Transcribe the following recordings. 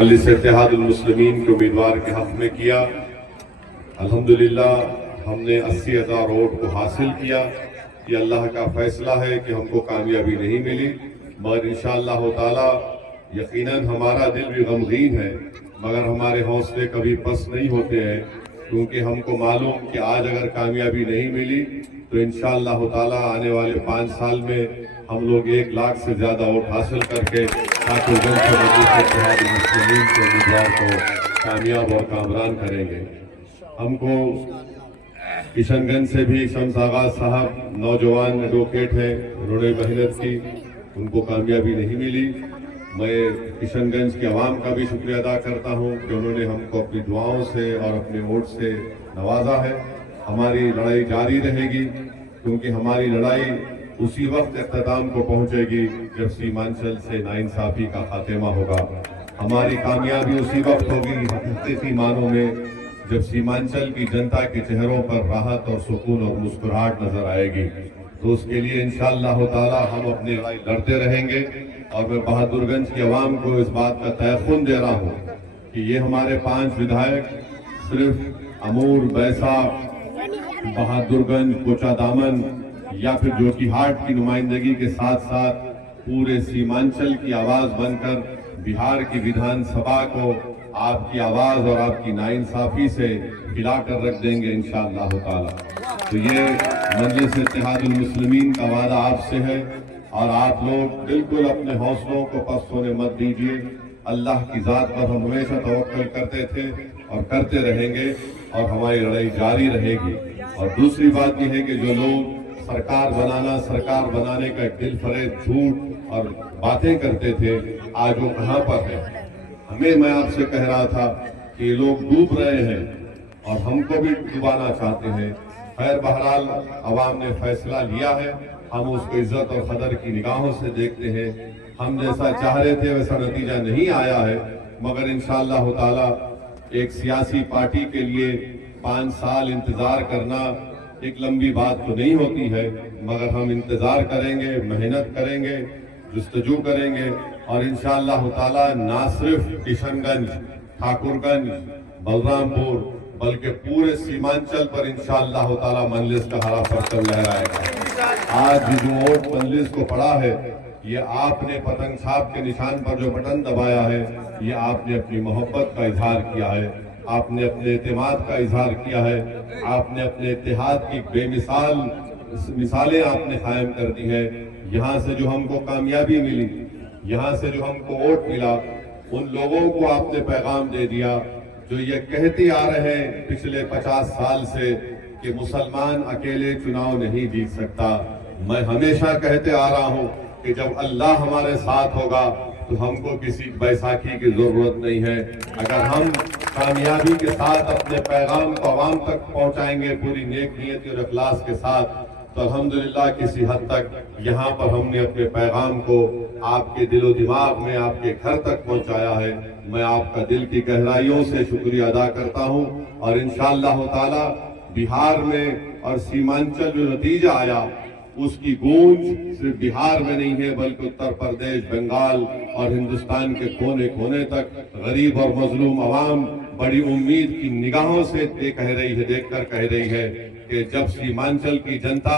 मजलिस इत्तेहाद मुस्लिमीन के उम्मीदवार के हक में किया। अल्हम्दुलिल्लाह हमने 80,000 वोट को हासिल किया। ये अल्लाह का फैसला है कि हमको कामयाबी नहीं मिली, मगर इंशाअल्लाह ताला यकीनन हमारा दिल भी गमगीन है, मगर हमारे हौसले कभी पस्त नहीं होते हैं, क्योंकि हमको मालूम कि आज अगर कामयाबी नहीं मिली तो इंशाअल्लाह ताला आने वाले 5 साल में हम लोग 1 लाख से ज़्यादा वोट हासिल करके ठाकुरगंज के मजलिस इत्तेहाद मुस्लिमीन के उम्मीदवार को कामयाब और कामरान करेंगे। हमको किशनगंज से भी शम्स आगा साहब नौजवान एडवोकेट हैं, उन्होंने मेहनत की, उनको कामयाबी नहीं मिली। मैं किशनगंज की आवाम का भी शुक्रिया अदा करता हूं कि उन्होंने हमको अपनी दुआओं से और अपने वोट से नवाजा है। हमारी लड़ाई जारी रहेगी, क्योंकि हमारी लड़ाई उसी वक्त इख्तिताम को पहुंचेगी जब सीमांचल से नाइंसाफी का खात्मा होगा। हमारी कामयाबी उसी वक्त होगी हकीकी मानों में जब सीमांचल की जनता के चेहरों पर राहत और सुकून और मुस्कुराहट नजर आएगी। तो उसके लिए इंशाअल्लाह ताला हम अपनी लड़ाई लड़ते रहेंगे। और मैं बहादुरगंज की आवाम को इस बात का तयखुन दे रहा हूँ कि ये हमारे 5 विधायक सिर्फ अमूर, बैसा, बहादुरगंज, कोचा दामन या फिर जोकीहाट की नुमाइंदगी के साथ साथ पूरे सीमांचल की आवाज बनकर बिहार की विधानसभा को आपकी आवाज और आपकी नाइंसाफी से हिलाकर रख देंगे इंशाअल्लाह ताला। तो ये मजलिस इत्तेहाद मुस्लिमीन का वादा आपसे है, और आप लोग बिल्कुल अपने हौसलों को पस्त होने मत दीजिए। अल्लाह की जात पर हम हमेशा तवक्कल करते थे और करते रहेंगे, और हमारी लड़ाई जारी रहेगी। और दूसरी बात यह है कि जो लोग सरकार बनाने का एक दिल फरेब झूठ और बातें करते थे, आज वो कहाँ पर है। मैं आपसे कह रहा था कि ये लोग डूब रहे हैं और हमको भी डुबाना चाहते हैं। खैर बहरहाल अवाम ने फैसला लिया है, हम उसको इज्जत और कदर की निगाहों से देखते हैं। हम जैसा चाह रहे थे वैसा नतीजा नहीं आया है, मगर इंशाअल्लाह ताला एक सियासी पार्टी के लिए 5 साल इंतजार करना एक लंबी बात तो नहीं होती है, मगर हम इंतजार करेंगे, मेहनत करेंगे, जुस्तजू करेंगे, और इंशाअल्लाह ताला ना सिर्फ किशनगंज, ठाकुरगंज, बलरामपुर, बल्कि पूरे सीमांचल पर इंशाअल्लाह ताला मजलिस का हरा परचम लहराएगा। आज जो वोट मजलिस को पड़ा है, ये आपने पतंग छाप के निशान पर जो बटन दबाया है, ये आपने अपनी मोहब्बत का इजहार किया है, आपने अपने एतमाद का इजहार किया है, आपने अपने इत्तेहाद की बेमिसाल मिसालें आपने कायम कर दी है। यहाँ से जो हमको कामयाबी मिली, यहाँ से जो हमको वोट मिला, उन लोगों को आपने पैगाम दे दिया जो ये कहते आ रहे हैं पिछले 50 साल से कि मुसलमान अकेले चुनाव नहीं जीत सकता। मैं हमेशा कहते आ रहा हूँ कि जब अल्लाह हमारे साथ होगा तो हमको किसी बैसाखी की जरूरत नहीं है। अगर हम कामयाबी के साथ अपने पैगाम को आवाम तक पहुंचाएंगे पूरी नेक नियत और इखलास के साथ, तो अल्हम्दुलिल्लाह किसी हद तक यहाँ पर हमने अपने पैगाम को आपके दिलो दिमाग में, आपके घर तक पहुंचाया है। मैं आपका दिल की गहराइयों से शुक्रिया अदा करता हूँ, और इंशाअल्लाह ताला बिहार में और सीमांचल जो नतीजा आया उसकी गूंज सिर्फ बिहार में नहीं है, बल्कि उत्तर प्रदेश, बंगाल और हिंदुस्तान के कोने कोने तक गरीब और मजलूम अवाम बड़ी उम्मीद की निगाहों से देखकर कह रही है कि जब सीमांचल की जनता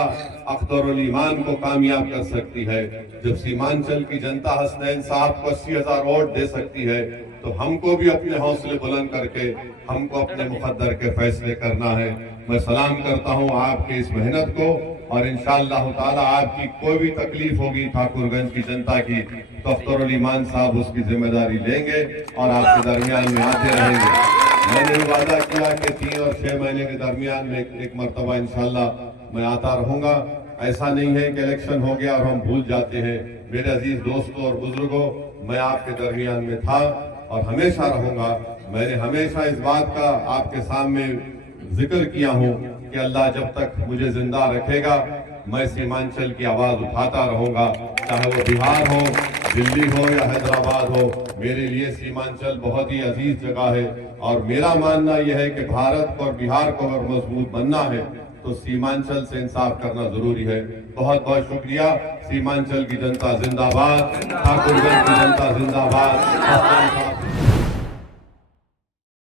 अख्तरुल ईमान को कामयाब कर सकती है, जब सीमांचल की जनता हसनैन साहब को 80,000 वोट दे सकती है, तो हमको भी अपने हौसले बुलंद करके हमको अपने मुकद्दर के फैसले करना है। मैं सलाम करता हूँ आपके इस मेहनत को, और इंशाअल्लाह ताला आपकी कोई भी तकलीफ होगी ठाकुरगंज की जनता की, तो अख्तरुल ईमान साहब उसकी जिम्मेदारी लेंगे और आपके दरमियान में आते रहेंगे। मैंने वादा किया कि 3 और 6 महीने के दरमियान में एक मरतबा इंशाअल्लाह मैं आता रहूंगा। ऐसा नहीं है कि इलेक्शन हो गया और हम भूल जाते हैं। मेरे अजीज दोस्तों और बुजुर्गों, मैं आपके दरमियान में था और हमेशा रहूंगा। मैंने हमेशा इस बात का आपके सामने जिक्र किया हूँ कि अल्लाह जब तक मुझे जिंदा रखेगा मैं सीमांचल की आवाज उठाता रहूंगा, चाहे वो बिहार हो, दिल्ली हो या हैदराबाद हो। मेरे लिए सीमांचल बहुत ही अजीज जगह है, और मेरा मानना यह है कि भारत और बिहार को अगर मजबूत बनना है तो सीमांचल से इंसाफ करना जरूरी है। बहुत बहुत शुक्रिया। सीमांचल की जनता जिंदाबाद, ठाकुरगंज की जनता जिंदाबाद।